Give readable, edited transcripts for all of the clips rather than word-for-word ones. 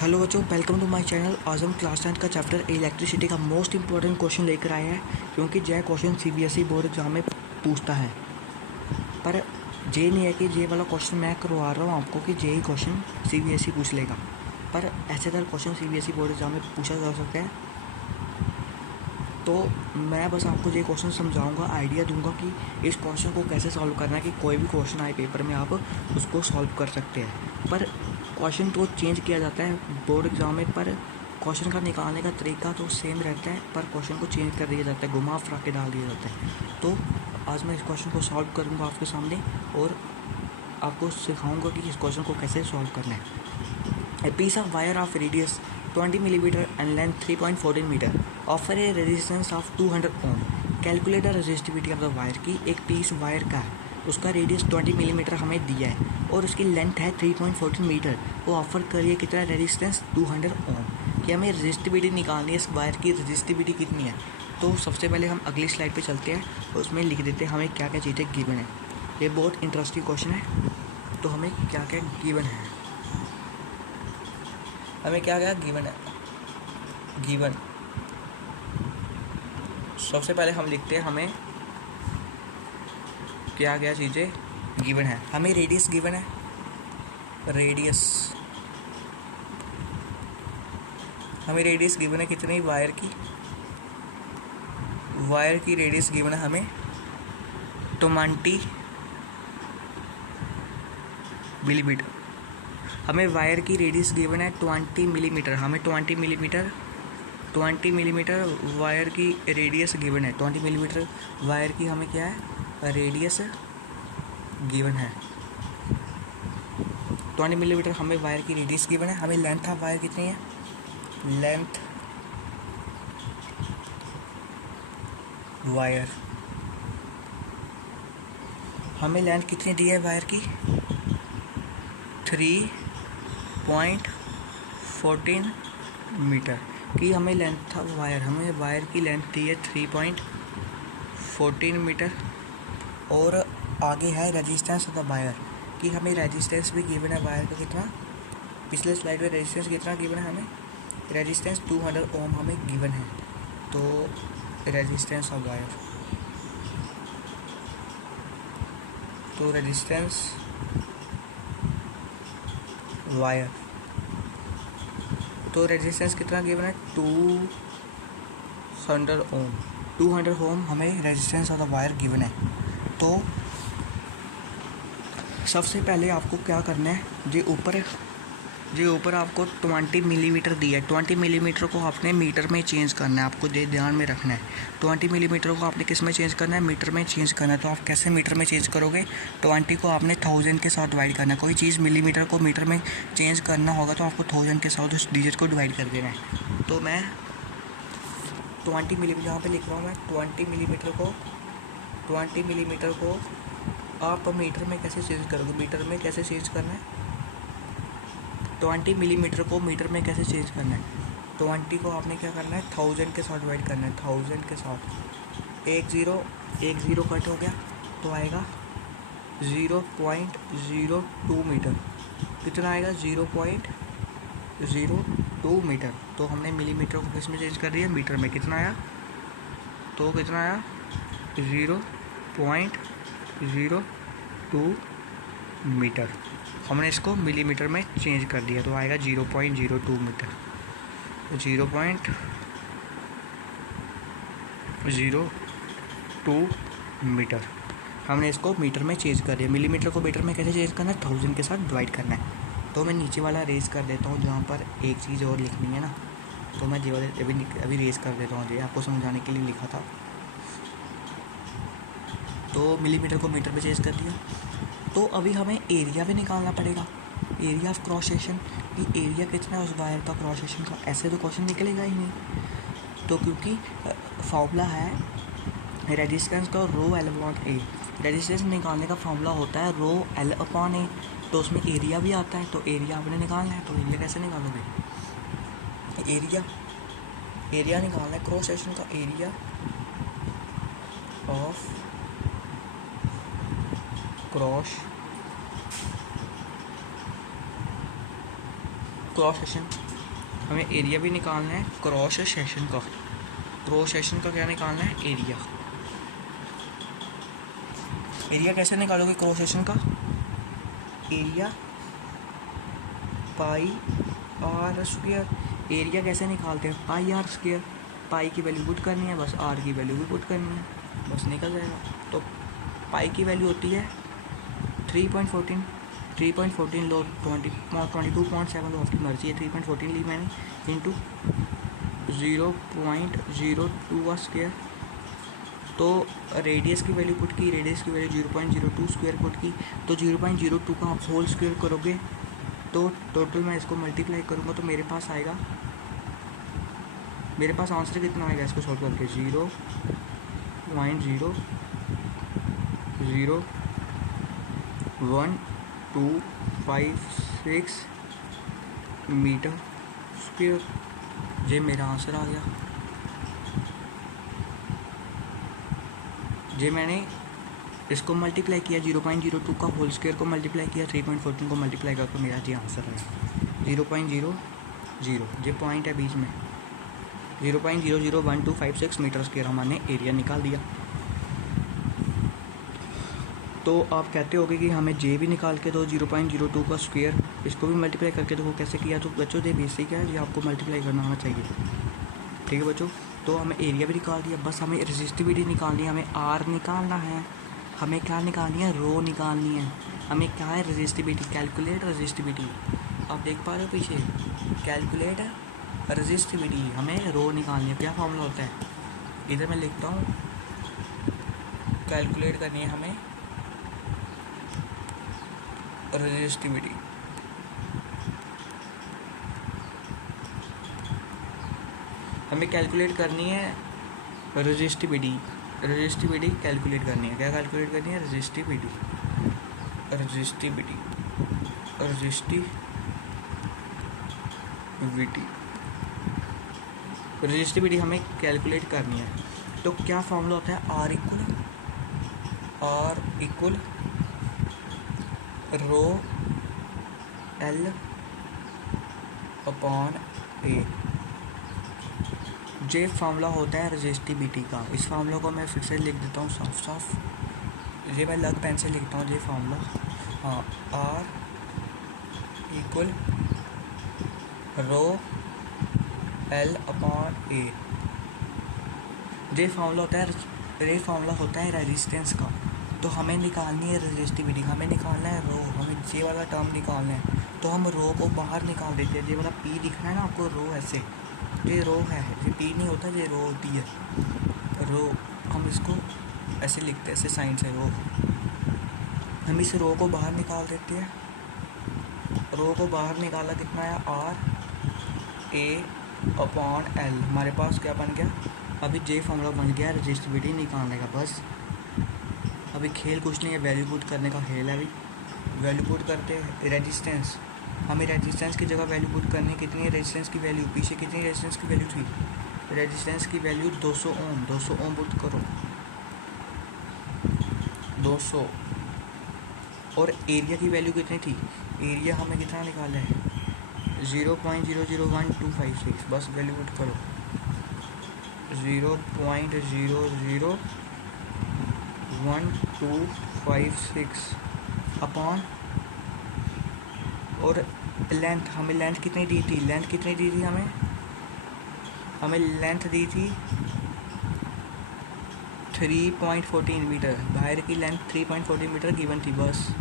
Hello बच्चों, welcome to my channel. आज हम क्लास 10 का चैप्टर इलेक्ट्रिसिटी का मोस्ट इंपॉर्टेंट क्वेश्चन लेकर आए हैं, क्योंकि यह क्वेश्चन सीबीएसई बोर्ड एग्जाम में पूछता है। पर ये नहीं है कि ये वाला क्वेश्चन मैं करवा रहा हूँ आपको कि यही क्वेश्चन सीबीएसई पूछ लेगा, पर ऐसे तरह क्वेश्चन सीबीएसई बोर्ड एग्जाम में पूछा जा सकता है। तो मैं बस आपको ये क्वेश्चन समझाऊंगा, आइडिया दूंगा कि इस क्वेश्चन को कैसे सॉल्व करना है, कि कोई भी क्वेश्चन आए पेपर में आप उसको सॉल्व कर सकते हैं। पर क्वेश्चन तो चेंज किया जाता है बोर्ड एग्जाम में, पर क्वेश्चन का निकालने का तरीका तो सेम रहता है, पर क्वेश्चन को चेंज कर दिया जाता है, घुमा फिरा के डाल दिया जाता है। तो आज मैं इस क्वेश्चन को सॉल्व करूँगा आपके सामने और आपको सिखाऊँगा कि इस क्वेश्चन को कैसे सॉल्व करना है। A piece of wire of radius 20 mm and length 3.14 metre offer a resistance of 200 ohm. Calculate the resistivity of the wire की एक पीस वायर का है, उसका रेडियस 20 मिलीमीटर हमें दिया है और उसकी लेंथ है 3.14 मीटर। वो ऑफर करिए कितना रेजिस्टेंस 200 ओम कि हमें रेजिस्टिविटी निकालनी है, इस वायर की रेजिस्टिविटी कितनी है। तो सबसे पहले हम अगली स्लाइड पे चलते हैं, उसमें लिख देते हैं हमें क्या क्या चीज़ें गिवन है। ये बहुत इंटरेस्टिंग क्वेश्चन है। तो हमें क्या क्या गिवन है, हमें क्या क्या गिवन है। गिवन सबसे पहले हम लिखते हैं हमें क्या क्या चीज़ें गिवन है। हमें रेडियस गिवन है, रेडियस हमें रेडियस गिवन है कितनी, वायर की रेडियस गिवन है हमें 20 मिलीमीटर। हमें वायर की रेडियस गिवन है 20 मिलीमीटर, हमें 20 मिलीमीटर वायर की रेडियस गिवन है। 20 मिलीमीटर वायर की हमें क्या है, रेडियस गिवन है। 20 मिलीमीटर हमें वायर की रेडियस गिवन है। हमें लेंथ ऑफ वायर कितनी है, लेंथ वायर हमें लेंथ कितनी दी है वायर की, 3.14 मीटर की हमें लेंथ ऑफ वायर, हमें वायर की लेंथ दी है 3.14 मीटर। और आगे है रेजिस्टेंस ऑफ द वायर कि हमें रेजिस्टेंस भी गिवन है वायर का कितना, पिछले स्लाइड में रेजिस्टेंस कितना गिवन है हमें, रेजिस्टेंस 200 ओम हमें गिवन है। तो रेजिस्टेंस ऑफ वायर, तो रेजिस्टेंस वायर, तो रेजिस्टेंस कितना गिवन है 200 ओम। 200 ओम हमें resistance of the wire given है। तो सबसे पहले आपको क्या करना है, जो ऊपर आपको 20 मिलीमीटर दिया है, 20 मिलीमीटर को आपने मीटर में चेंज करना है, आपको ये ध्यान में रखना है। 20 मिलीमीटर को आपने किस में चेंज करना है, मीटर में चेंज करना है। तो आप कैसे मीटर में चेंज करोगे, 20 को आपने 1000 के साथ डिवाइड करना है। कोई चीज़ मिलीमीटर को मीटर में चेंज करना होगा तो आपको 1000 के साथ उस डिजिट को डिवाइड कर देना है। तो मैं 20 मिलीमीटर यहाँ पर लिख रहा हूँ, मैं 20 मिलीमीटर को आप मीटर में कैसे चेंज करोगे, मीटर में कैसे चेंज करना है, 20 मिलीमीटर को मीटर में कैसे चेंज करना है। 20 को आपने क्या करना है, 1000 के साथ डिवाइड करना है, 1000 के साथ। एक ज़ीरो कट हो गया तो आएगा 0.02 मीटर। कितना आएगा, 0.02 मीटर। तो हमने मिलीमीटर को किस में चेंज कर दिया, मीटर में। कितना आया, तो कितना आया 0.02 मीटर। हमने इसको मिलीमीटर में चेंज कर दिया तो आएगा 0.02 मीटर। 0.02 मीटर हमने इसको मीटर में चेंज कर दिया। मिलीमीटर को मीटर में कैसे चेंज करना है, 1000 के साथ डिवाइड करना है। तो मैं नीचे वाला रेस कर देता हूँ, जहाँ पर एक चीज़ और लिखनी है ना, तो मैं ये वाले अभी रेस कर देता हूँ, ये आपको समझाने के लिए लिखा था। तो मिलीमीटर को मीटर में चेंज कर दिया। तो अभी हमें एरिया भी निकालना पड़ेगा, एरिया ऑफ क्रॉस सेक्शन कि एरिया कितना है उस वायर का क्रॉस सेक्शन का। ऐसे तो क्वेश्चन निकलेगा ही नहीं। तो क्योंकि फॉर्मूला है रेजिस्टेंस का रो एल अपॉन ए, रेजिस्टेंस निकालने का फॉर्मूला होता है रो एल अपॉन ए, तो उसमें एरिया भी आता है। तो एरिया आपने निकालना है, तो एरिया कैसे निकालोगे, एरिया निकालना है क्रॉस सेक्शन का, एरिया ऑफ क्रॉस सेक्शन हमें एरिया भी निकालना है क्रॉस सेक्शन का। क्रॉस सेक्शन का क्या निकालना है? एरिया। एरिया कैसे निकालोगे क्रॉस सेक्शन का? Area pi r square. Area कैसे निकालते हैं? पाई आर स्क्वायर। पाई की वैल्यू पुट करनी है, बस आर की वैल्यू भी पुट करनी है, बस निकल जाएगा। तो पाई की वैल्यू होती है 3.14। 3.14 लो 22.7 लो, आपकी मर्जी है। 3.14 ली मैंने इंटू 0.02 का स्क्वायर। तो रेडियस की वैल्यू पुट की, रेडियस की वैल्यू 0.02 स्क्वायर पुट की। तो 0.02 का आप होल स्क्वायर करोगे तो टोटल मैं इसको मल्टीप्लाई करूँगा तो मेरे पास आएगा, मेरे पास आंसर कितना आएगा इसको सॉल्व करके? 0.00125 मीटर स्क्वायर। ये मेरा आंसर आ गया। जे मैंने इसको मल्टीप्लाई किया 0.02 का होल स्क्वायर को मल्टीप्लाई किया 3.14 को मल्टीप्लाई करके मेरा जी आंसर है 0.00। ये पॉइंट है बीच में। 0.001256 मीटर स्क्वायर हमने एरिया निकाल दिया। तो आप कहते होगे कि हमें जे भी निकाल के दो 0.02 का स्क्वायर, इसको भी मल्टीप्लाई करके देखो कैसे किया। तो बच्चों ये बेसिक है, ये आपको मल्टीप्लाई करना आना चाहिए। ठीक है बच्चों, तो हमें एरिया भी निकाल दिया, बस हमें रेजिस्टिविटी निकालनी है। हमें आर निकालना है, हमें क्या निकालनी है? रो निकालनी है। हमें क्या है? रेजिस्टिविटी। Calculate resistivity. आप देख पा रहे हो पीछे, कैलकुलेट रेजिस्टिविटी। हमें रो निकालनी है। क्या फॉर्मूला होता है? इधर मैं लिखता हूँ, कैलकुलेट करनी है हमें रेजिस्टिविटी। हमें कैलकुलेट करनी है रेजिस्टिविटी। रेजिस्टिविटी कैलकुलेट करनी है। क्या कैलकुलेट करनी है? रेजिस्टिविटी। रेजिस्टिविटी रेजिस्टिविटी रेजिस्टिविटी हमें कैलकुलेट करनी है। तो क्या फॉर्मूला होता है? R equal rho L upon A. जे फार्मूला होता है रेजिस्टिविटी का। इस फार्मूला को मैं फिर से लिख देता हूँ साफ साफ, ये मैं अलग पेन से लिखता हूँ ये फार्मूला। हाँ, R equal rho L upon A. ये फार्मूला होता है रेजिस्टेंस का। तो हमें निकालनी है रेजिस्टिविटी, हमें निकालना है रो, हमें ये वाला टर्म निकालना है। तो हम रो को बाहर निकाल देते हैं। ये वाला पी दिख रहा है ना आपको, रो ऐसे, ये रो है, ये पी नहीं होता, ये रो होती है। रो हम इसको ऐसे लिखते हैं, ऐसे साइन से रो। हम इस रो को बाहर निकाल देते हैं। रो को बाहर निकाला, कितना है? R A upon L. हमारे पास क्या बन गया? अभी जे फॉर्मूला बन गया रेजिस्टिविटी निकालने का। बस अभी खेल कुछ नहीं है, वैल्यू पुट करने का खेल है। अभी वैल्यू पुट करते हैं रेजिस्टेंस। हमें रेजिस्टेंस की जगह वैल्यू पुट करनी, कितनी है रेजिस्टेंस की वैल्यू? पीछे कितनी रेजिस्टेंस की वैल्यू थी? रेजिस्टेंस की वैल्यू 200 ओम। 200 ओम पुट करो, 200। और एरिया की वैल्यू कितनी थी? एरिया हमें कितना निकाला है? 0.001256। बस वैल्यू पुट करो, 0.001256 अपॉन। और लेंथ, हमें लेंथ कितनी दी थी? लेंथ कितनी दी थी हमें? हमें लेंथ दी थी 3.14 मीटर। बाहर की लेंथ 3.14 मीटर गिवन थी। बस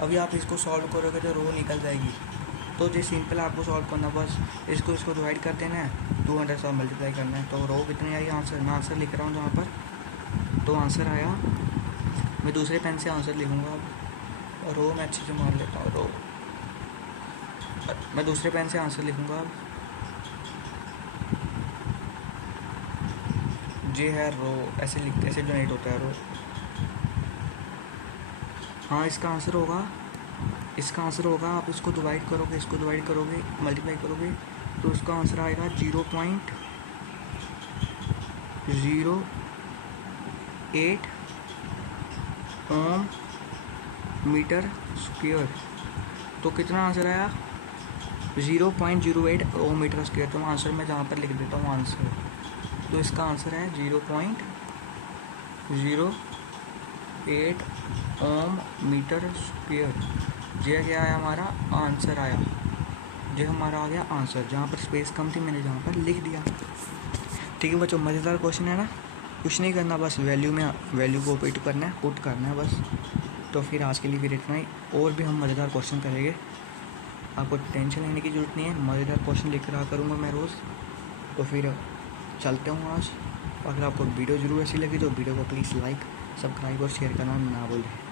अभी आप इसको सॉल्व करोगे तो रो निकल जाएगी। तो जो सिंपल आपको सॉल्व करना, बस इसको डिवाइड कर देना है, 200 से मल्टीप्लाई करना है। तो रो कितनी आई? आंसर मैं आंसर लिख रहा हूँ जहाँ पर, तो आंसर आया। मैं दूसरे पेन से आंसर लिखूँगा अब। रो मैं अच्छे से मार लेता हूँ, रो मैं दूसरे पेन से आंसर लिखूँगा अब। जे है रो, ऐसे लिखते, ऐसे जनरेट होता है रो। हाँ, इसका आंसर होगा, आप इसको डिवाइड करोगे, मल्टीप्लाई करोगे, तो इसका आंसर आएगा 0.08 ओम मीटर स्क्वायर। तो कितना आंसर आया? 0.08 ओम मीटर स्क्वायर। तो आंसर मैं जहाँ पर लिख देता हूँ आंसर, तो इसका आंसर है 0.08 ओम मीटर स्क्वायर। ये क्या है हमारा आंसर आया, ये हमारा आ गया आंसर। जहाँ पर स्पेस कम थी मैंने जहाँ पर लिख दिया। ठीक है बच्चों, मज़ेदार क्वेश्चन है ना। कुछ नहीं करना, बस वैल्यू को पुट करना है बस। तो फिर आज के लिए फिर इतना ही, और भी हम मज़ेदार क्वेश्चन करेंगे, आपको टेंशन लेने की ज़रूरत नहीं है। मज़ेदार क्वेश्चन लेकर आ करूँगा मैं रोज़। तो फिर चलते हूँ आज। अगर आपको वीडियो ज़रूर ऐसी लगी तो वीडियो को प्लीज़ लाइक, सब्सक्राइब और शेयर करना ना भूलें।